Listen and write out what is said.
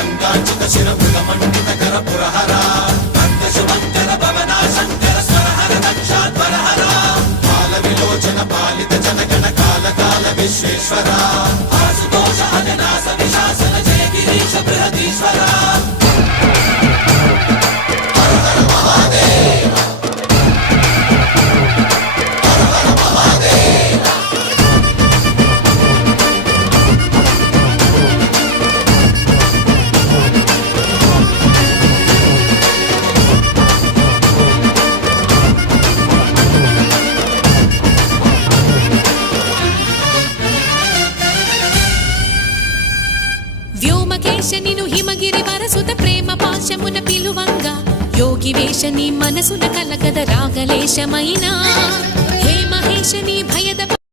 గంగాంచిత శిర మృగమండిత కర పురహర భక్త శుభంకర భవనా శంకర స్వరహర దక్షాధ్వరహర బాల విలోచన పాలిత జనగణ కాల కాల విశ్వేశ్వర ఆశుతోష అజనాస విశాసన జయ గిరీశ బృహదీశ్వర హర హర మహాదేవ హర హర మహాదేవ వ్యోమకేశనిను హిమగిరి వరసుత ప్రేమ పాశమున పిలువంగా యోగి వేషని మనసున కలగద రాగలేశమైనా హే మహేశని భయద